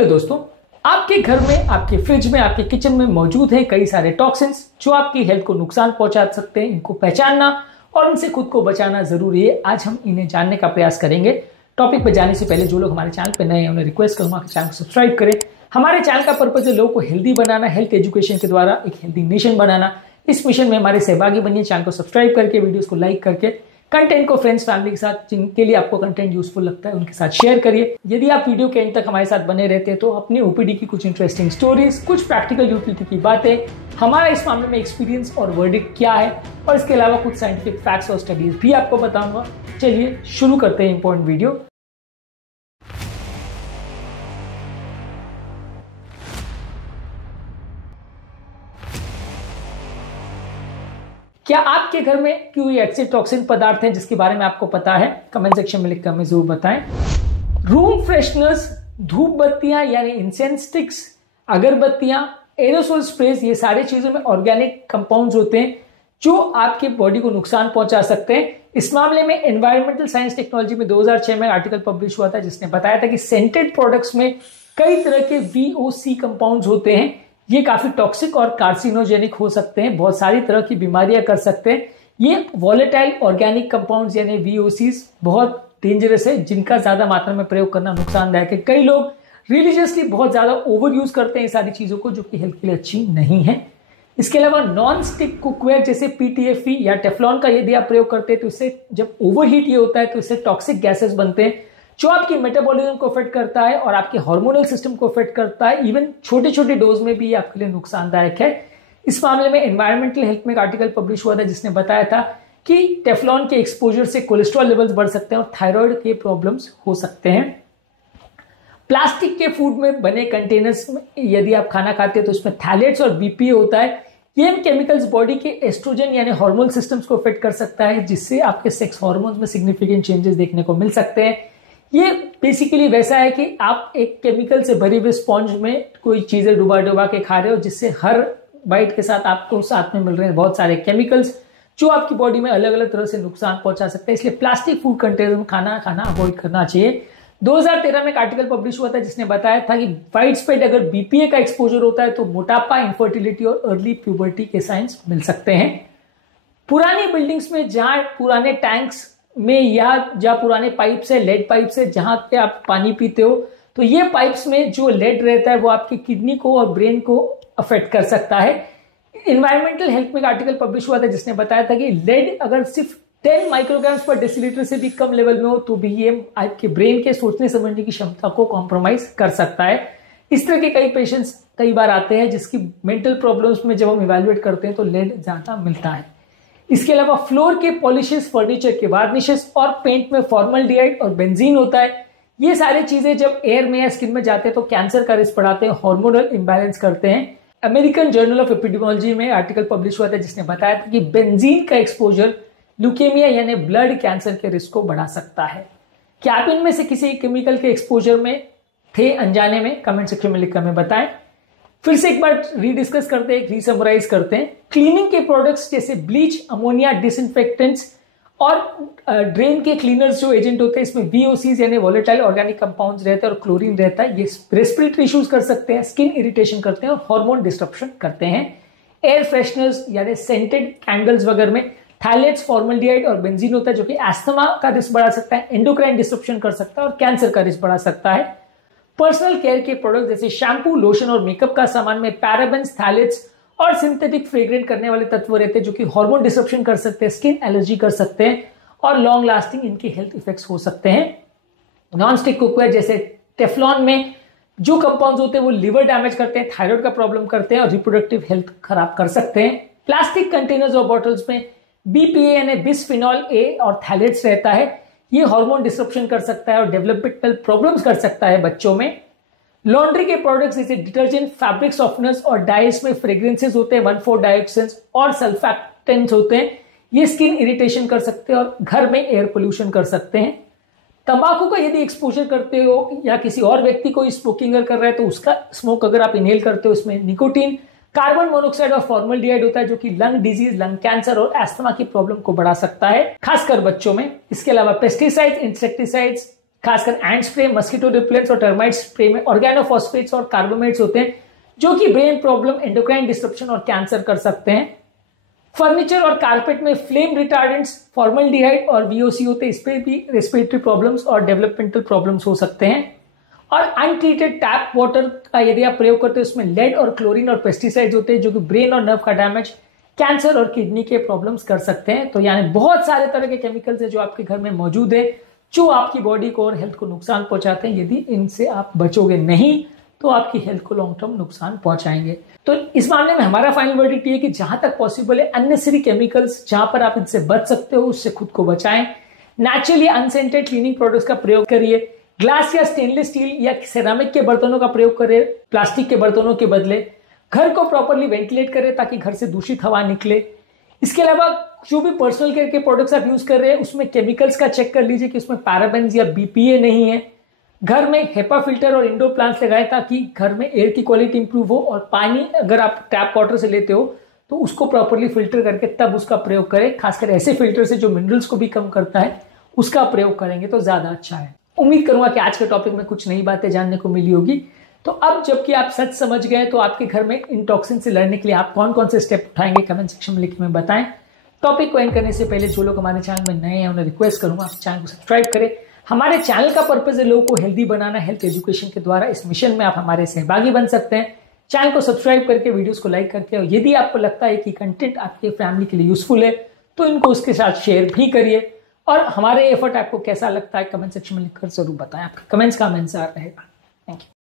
Hello दोस्तों, आपके घर में, आपके फ्रिज में, आपके किचन में मौजूद है कई सारे टॉक्सिन्स जो आपकी हेल्थ को नुकसान पहुंचा सकते हैं। इनको पहचानना और उनसे खुद को बचाना जरूरी है। आज हम इन्हें जानने का प्रयास करेंगे। टॉपिक पर जाने से पहले जो लोग हमारे चैनल पर नए हैं उन्हें रिक्वेस्ट करूंगा कि चैनल को सब्सक्राइब करें। हमारे चैनल का पर्पज है लोगों को हेल्दी बनाना, हेल्थ एजुकेशन के द्वारा एक हेल्दी नेशन बनाना। इस मिशन में हमारे सहभागी बनिए। चैनल को सब्सक्राइब करके, वीडियोस को लाइक करके, कंटेंट को फ्रेंड्स फैमिली के साथ, जिनके लिए आपको कंटेंट यूजफुल लगता है, उनके साथ शेयर करिए। यदि आप वीडियो के एंड तक हमारे साथ बने रहते हैं तो अपने ओपीडी की कुछ इंटरेस्टिंग स्टोरीज, कुछ प्रैक्टिकल यूटिलिटी की बातें, हमारा इस मामले में एक्सपीरियंस और वर्डिक्ट क्या है, और इसके अलावा कुछ साइंटिफिक फैक्ट्स और स्टडीज भी आपको बताऊंगा। चलिए शुरू करते हैं इंपॉर्टेंट वीडियो। क्या आपके घर में कोई ऐसे टॉक्सिन पदार्थ हैं जिसके बारे में आपको पता है? कमेंट सेक्शन में लिखकर हमें जरूर बताएं। रूम फ्रेशनर्स, धूप बत्तियां यानी इंसेंस स्टिक्स, अगरबत्तियां, एरोसोल स्प्रेज, ये सारी चीजों में ऑर्गेनिक कंपाउंड्स होते हैं जो आपके बॉडी को नुकसान पहुंचा सकते हैं। इस मामले में एनवायरमेंटल साइंस टेक्नोलॉजी में 2006 में आर्टिकल पब्लिश हुआ था जिसने बताया था कि सेंटेड प्रोडक्ट्स में कई तरह के VOC कंपाउंड्स होते हैं। ये काफी टॉक्सिक और कार्सिनोजेनिक हो सकते हैं, बहुत सारी तरह की बीमारियां कर सकते हैं। ये वॉलेटाइल ऑर्गेनिक कंपाउंड्स यानी VOCs बहुत डेंजरस है, जिनका ज्यादा मात्रा में प्रयोग करना नुकसानदायक है। कई लोग रिलीजियसली बहुत ज्यादा ओवर यूज करते हैं इन सारी चीजों को, जो कि हेल्थ के लिए अच्छी नहीं है। इसके अलावा नॉन स्टिक कुकवेयर जैसे PTFE या टेफ्लॉन का यदि आप प्रयोग करते हैं तो इससे जब ओवरहीट ये होता है तो इससे टॉक्सिक गैसेस बनते हैं जो आपकी मेटाबॉलिज्म को अफेक्ट करता है और आपके हार्मोनल सिस्टम को अफेक्ट करता है। इवन छोटे छोटे डोज में भी ये आपके लिए नुकसानदायक है। इस मामले में एनवायरमेंटल हेल्थ में एक आर्टिकल पब्लिश हुआ था जिसने बताया था कि टेफ्लॉन के एक्सपोजर से कोलेस्ट्रॉल लेवल्स बढ़ सकते हैं और थायराइड के प्रॉब्लम्स हो सकते हैं। प्लास्टिक के फूड में बने कंटेनर्स में यदि आप खाना खाते हैं तो उसमें थैलेट्स और BPA होता है। ये केमिकल्स बॉडी के एस्ट्रोजन यानी हार्मोन सिस्टम्स को अफेक्ट कर सकता है, जिससे आपके सेक्स हार्मोन्स में सिग्निफिकेंट चेंजेस देखने को मिल सकते हैं। ये बेसिकली वैसा है कि आप एक केमिकल से भरी हुई स्पॉन्ज में कोई चीजें डुबा के खा रहे हो, जिससे हर बाइट के साथ आपको साथ में मिल रहे हैं बहुत सारे केमिकल्स जो आपकी बॉडी में अलग अलग तरह से नुकसान पहुंचा सकते हैं। इसलिए प्लास्टिक फूड कंटेनर में खाना अवॉइड करना चाहिए। 2013 में एक आर्टिकल पब्लिश हुआ था जिसने बताया था कि वाइड स्प्रेड अगर BPA का एक्सपोजर होता है तो मोटापा, इनफर्टिलिटी और अर्ली प्यूबर्टी के साइंस मिल सकते हैं। पुरानी बिल्डिंग्स में जहां पुराने टैंक्स में या जहां पुराने पाइप से, लेड पाइप से जहां पे आप पानी पीते हो, तो ये पाइप्स में जो लेड रहता है वो आपकी किडनी को और ब्रेन को अफेक्ट कर सकता है। एनवायरमेंटल हेल्थ में एक आर्टिकल पब्लिश हुआ था जिसने बताया था कि लेड अगर सिर्फ 10 माइक्रोग्राम्स पर डेसीलीटर से भी कम लेवल में हो तो भी ये आपके ब्रेन के सोचने समझने की क्षमता को कॉम्प्रोमाइज कर सकता है। इस तरह के कई पेशेंट्स कई बार आते हैं जिसकी मेंटल प्रॉब्लम्स में जब हम इवेल्युएट करते हैं तो लेड ज्यादा मिलता है। इसके अलावा फ्लोर के पॉलिशेस, फर्नीचर के वार्निशेस और पेंट में फॉर्मल्डिहाइड और बेंजीन होता है। ये सारी चीजें जब एयर में या स्किन में जाते हैं तो कैंसर का रिस्क बढ़ाते हैं, हार्मोनल इंबैलेंस करते हैं। अमेरिकन जर्नल ऑफ एपिडेमियोलॉजी में आर्टिकल पब्लिश हुआ था जिसने बताया था कि बेंजीन का एक्सपोजर ल्यूकेमिया यानी ब्लड कैंसर के रिस्क को बढ़ा सकता है। क्या आप इनमें से किसी केमिकल के एक्सपोजर में थे अनजाने में? कमेंट सेक्शन में लिखकर हमें बताएं। फिर से एक बार रीडिस्कस करते हैं, रीसमराइज करते हैं। क्लीनिंग के प्रोडक्ट्स जैसे ब्लीच, अमोनिया, डिसइंफेक्टेंट्स और ड्रेन के क्लीनर्स जो एजेंट होते हैं, इसमें VOCs यानी वॉलेटाइल ऑर्गेनिक कंपाउंड्स रहते हैं और क्लोरीन रहता है। ये रेस्पिरेटरी इश्यूज कर सकते हैं, स्किन इरिटेशन करते हैं और हार्मोन डिस्ट्रप्शन करते हैं। एयर फ्रेशनर्स यानी सेंटेड कैंडल्स वगैरह में थैलेट्स, फॉर्मल्डिहाइड और बेंजीन होता है जो कि अस्थमा का रिस्क बढ़ा सकता है, एंडोक्राइन डिस्ट्रप्शन कर सकता है और कैंसर का रिस्क बढ़ा सकता है। पर्सनल केयर के प्रोडक्ट जैसे शैम्पू, लोशन और मेकअप का सामान में पैराबेन्स, थैलेट्स और सिंथेटिक फ्रेग्रेंट करने वाले तत्व रहते हैं जो कि हार्मोन डिस्ट्रप्शन कर सकते हैं, स्किन एलर्जी कर सकते हैं और लॉन्ग लास्टिंग इनके हेल्थ इफेक्ट्स हो सकते हैं। नॉन स्टिक कुकवेयर जैसे टेफ्लॉन में जो कंपाउंड्स होते हैं वो लिवर डैमेज करते हैं, थायराइड का प्रॉब्लम करते हैं और रिप्रोडक्टिव हेल्थ खराब कर सकते हैं। प्लास्टिक कंटेनर्स और बॉटल्स में BPA यानी बिस्फिनॉल A और थैलेट्स रहता है। ये हार्मोन डिस्ट्रप्शन कर सकता है और डेवलपमेंटल प्रॉब्लम्स कर सकता है बच्चों में। लॉन्ड्री के प्रोडक्ट्स जैसे डिटर्जेंट, फैब्रिक सॉफ्टनर्स और डाइस में फ्रेग्रेंसेस होते हैं, 1,4-डायोक्सिन्स और सल्फैक्टेंट्स होते हैं। ये स्किन इरिटेशन कर सकते हैं और घर में एयर पोल्यूशन कर सकते हैं। तंबाकू का यदि एक्सपोजर करते हो या किसी और व्यक्ति को स्मोकिंग कर रहा है तो उसका स्मोक अगर आप इनहेल करते हो, उसमें निकोटीन, कार्बन मोनोऑक्साइड और फॉर्मल्डिहाइड होता है जो कि लंग डिजीज, लंग कैंसर और एस्थमा की प्रॉब्लम को बढ़ा सकता है, खासकर बच्चों में। इसके अलावा पेस्टिसाइड्स, इंसेक्टिसाइड्स, खासकर एंट स्प्रे, मस्कीटो रिपेलेंट्स और टर्माइट स्प्रे में ऑर्गेनोफॉस्फेट्स और कार्बोमेट्स होते हैं जो कि ब्रेन प्रॉब्लम, एंडोक्राइन डिस्ट्रप्शन और कैंसर कर सकते हैं। फर्नीचर और कारपेट में फ्लेम रिटार्डेंट्स, फॉर्मल्डिहाइड और VOC होते हैं, इस पे भी रेस्पिरेटरी प्रॉब्लम्स और डेवलपमेंटल प्रॉब्लम्स हो सकते हैं। और अनट्रीटेड टैप वाटर का यदि आप प्रयोग करते हैं उसमें लेड और क्लोरीन और पेस्टिसाइड्स होते हैं जो कि ब्रेन और नर्व का डैमेज, कैंसर और किडनी के प्रॉब्लम्स कर सकते हैं। तो यानी बहुत सारे तरह के केमिकल्स है जो आपके घर में मौजूद है जो आपकी बॉडी को और हेल्थ को नुकसान पहुंचाते हैं। यदि इनसे आप बचोगे नहीं तो आपकी हेल्थ को लॉन्ग टर्म नुकसान पहुंचाएंगे। तो इस मामले में हमारा फाइनल वर्डिक्ट ये है कि जहां तक पॉसिबल है अननेसेसरी केमिकल्स जहां पर आप इनसे बच सकते हो उससे खुद को बचाएं। नेचुरली अनसेंटेड क्लीनिंग प्रोडक्ट्स का प्रयोग करिए। ग्लास या स्टेनलेस स्टील या सेरामिक के बर्तनों का प्रयोग करें प्लास्टिक के बर्तनों के बदले। घर को प्रॉपरली वेंटिलेट करें ताकि घर से दूषित हवा निकले। इसके अलावा जो भी पर्सनल केयर के प्रोडक्ट्स आप यूज कर रहे हैं उसमें केमिकल्स का चेक कर लीजिए कि उसमें पैराबेन्स या BPA नहीं है। घर में हेपा फिल्टर और इंडोर प्लांट्स लगाएं ताकि घर में एयर की क्वालिटी इंप्रूव हो। और पानी अगर आप टैप वाटर से लेते हो तो उसको प्रॉपरली फिल्टर करके तब उसका प्रयोग करें। खासकर ऐसे फिल्टर से जो मिनरल्स को भी कम करता है उसका प्रयोग करेंगे तो ज्यादा अच्छा है। उम्मीद करूंगा कि आज के टॉपिक में कुछ नई बातें जानने को मिली होगी। तो अब जबकि आप सच समझ गए तो आपके घर में इन टॉक्सिन से लड़ने के लिए आप कौन कौन से स्टेप उठाएंगे कमेंट सेक्शन में लिख के बताएं। टॉपिक को एंड करने से पहले जो लोग हमारे चैनल में नए हैं उन्हें रिक्वेस्ट करूंगा आप चैनल को सब्सक्राइब करें। हमारे चैनल का पर्पज है लोगों को हेल्दी बनाना, हेल्थ एजुकेशन के द्वारा। इस मिशन में आप हमारे सहभागी बन सकते हैं। चैनल को सब्सक्राइब करके, वीडियोस को लाइक करके, और यदि आपको लगता है कि कंटेंट आपके फैमिली के लिए यूजफुल है तो इनको उसके साथ शेयर भी करिए। और हमारे एफर्ट आपको कैसा लगता है कमेंट सेक्शन में लिखकर जरूर बताएं। आपके कमेंट्स का हमें इंतजार रहेगा। Thank you.